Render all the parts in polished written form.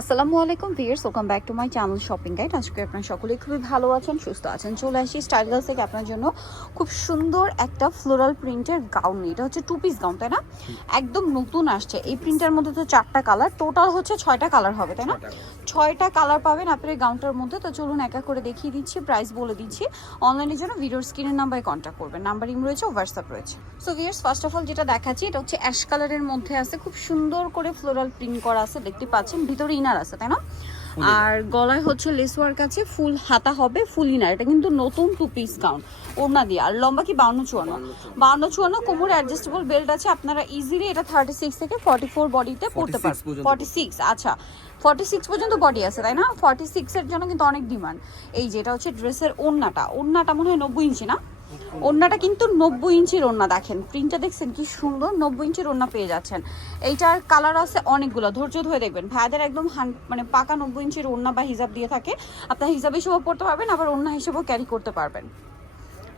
আসসালামু আলাইকুম viewers, welcome back to my channel shopping guide. আজকে আপনারা সকলেই খুবই ভালো আছেন, সুস্থ আছেন। চলে আসি স্টাইল গার্লস থেকে আপনার জন্য খুব সুন্দর একটা ফ্লোরাল প্রিন্টের গাউন। এটা হচ্ছে 2 পিস গাউন, তাই না? একদম নতুন আসছে। এই প্রিন্টের মধ্যে তো 4টা কালার, টোটাল হচ্ছে 6টা কালার হবে, তাই না? 6টা কালার পাবেন আপনার এই গাউনটার মধ্যে। তো চলুন এক এক করে দেখিয়ে দিচ্ছি, প্রাইস বলে দিচ্ছি। অনলাইনের জন্য ভিডিওর স্ক্রিনের নাম্বারে কন্ট্যাক্ট করবেন। নাম্বার ইম রয়েছে, হোয়াটসঅ্যাপ রয়েছে। So viewers, first of all যেটা দেখাচ্ছি, এটা হচ্ছে অ্যাশ কালারের মধ্যে আছে, খুব সুন্দর করে ফ্লোরাল প্রিন্ট করা আছে, দেখতে পাচ্ছেন। ভিতরে ইনার আছে, তাই না? আর গলায় হচ্ছে লেস ওয়ার্ক আছে, ফুল হাতা হবে, ফুল ইনার। এটা কিন্তু নতুন 2 পিস গাউন, ওড়না দিয়ে। আর লম্বা কি 52-54 কোমরে অ্যাডজাস্টেবল বেল্ট আছে। আপনারা ইজিলি এটা 36 থেকে 44 বডিতে পড়তে পারবেন। 46, আচ্ছা 46 পর্যন্ত বডি আছে, তাই না? 46 এর জন্য কিন্তু অনেক ডিমান্ড। এই যে এটা হচ্ছে ড্রেসের ওড়নাটা মনে হয় 90 ইঞ্চি না? ওড়নাটা কিন্তু 90 ইঞ্চির ওড়না। দেখেন প্রিন্টটা, দেখছেন কি সুন্দর। 90 ইঞ্চির ওড়না পেয়ে যাচ্ছেন। এইটার কালার আছে অনেকগুলো, ধৈর্য ধরে দেখবেন। ভাইদের একদম মানে পাকা 90 ইঞ্চির ওড়না বা হিজাব দিয়ে থাকে। আপনার হিজাব হিসেবেও পড়তে পারবেন, আবার ওড়না হিসেবেও ক্যারি করতে পারবেন।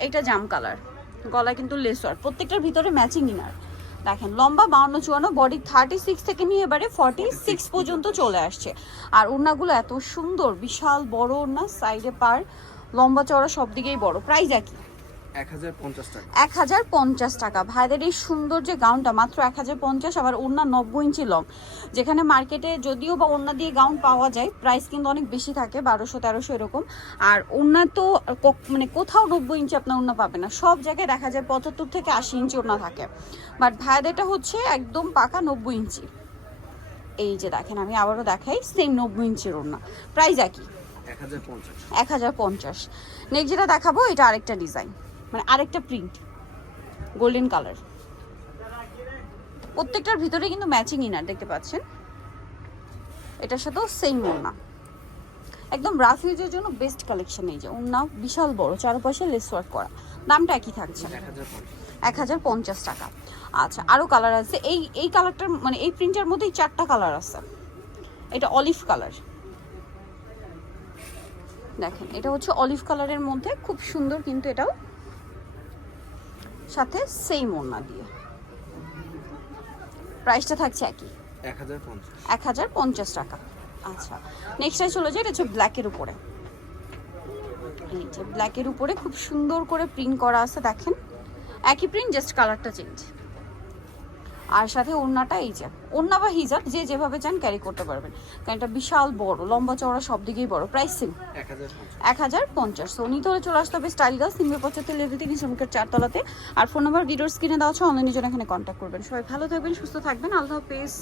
এইটা জাম কালার, গলায় কিন্তু লেস ওয়ার্ক, প্রত্যেকটার ভিতরে ম্যাচিং ইনার। দেখেন লম্বা 52-54, বডি 36 থেকে নিয়ে এবারে 46 পর্যন্ত চলে আসছে। আর ওড়নাগুলো এত সুন্দর, বিশাল বড় ওড়না, সাইডে পার, লম্বা চওড়া সব দিকেই বড়। প্রাইস একই 1050 টাকা। ভাইদের এই সুন্দর যে গাউনটা মাত্র 1050। আবার ওড়না 90 ইঞ্চি লং, যেখানে মার্কেটে যদিও বা ওড়না দিয়ে গাউন পাওয়া যায়, প্রাইস কিন্তু অনেক বেশি থাকে, 1200-1300 এরকম। আর ওড়না তো মানে কোথাও 90 ইঞ্চি আপনার ওড়না পাবে না, সব জায়গায় দেখা যায় 75 থেকে 80 ইঞ্চি ওড়না থাকে। বাট ভাইদেরটা হচ্ছে একদম পাকা 90 ইঞ্চি। এই যে দেখেন, আমি আবারও দেখাই, সেম 90 ইঞ্চির ওড়না। প্রাইস একই 1050। নেক্সট যেটা দেখাবো, এটা আরেকটা ডিজাইন, মানে আরেকটা প্রিন্ট, গোল্ডেন কালার। প্রত্যেকটার ভিতরে কিন্তু ম্যাচিং ইনার দেখতে পাচ্ছেন। এটার সাথেও সেম ওড়না, একদম রাফ ইউজের জন্য বেস্ট কালেকশন। এই যে ওড়না বিশাল বড়, চারপাশে লেস ওয়ার্ক করা। দামটা একই থাকছে 1050 টাকা। আচ্ছা, আরও কালার আছে। এই কালারটার মানে এই প্রিন্টের মধ্যেই 4টা কালার আছে। এটা অলিভ কালার, দেখেন এটা হচ্ছে অলিভ কালারের মধ্যে, খুব সুন্দর কিন্তু এটাও, সাথে সেম ওড়না দিয়ে। প্রাইসটা থাকছে একই 1050 টাকা। আচ্ছা, নেক্সটটাই চলে যায়, এটা হচ্ছে ব্ল্যাকের উপরে। এই যে ব্ল্যাকের উপরে খুব সুন্দর করে প্রিন্ট করা আছে, দেখেন একই প্রিন্ট, জাস্ট কালারটা চেঞ্জ। আর সাথে ওড়নাটা, এই যে ওড়না বা হিজাব যে যেভাবে চান ক্যারি করতে পারবেন, কারণ এটা বিশাল বড়, লম্বা চওড়া সব দিকেই বড়। Price same 1050। তো নিতে হলে চলে আসতে হবে স্টাইল গার্লস, 375 লেভেল 3 শ্রমিকের 4 তলাতে। আর ফোন নাম্বার ভিডিওর স্ক্রিনে দেওয়া আছে, অনলাইনের জন্য এখানে কন্ট্যাক্ট করবেন। সবাই ভালো থাকবেন, সুস্থ থাকবেন, আল্লাহ হাফেজ।